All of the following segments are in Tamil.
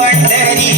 तुझी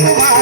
Thank you.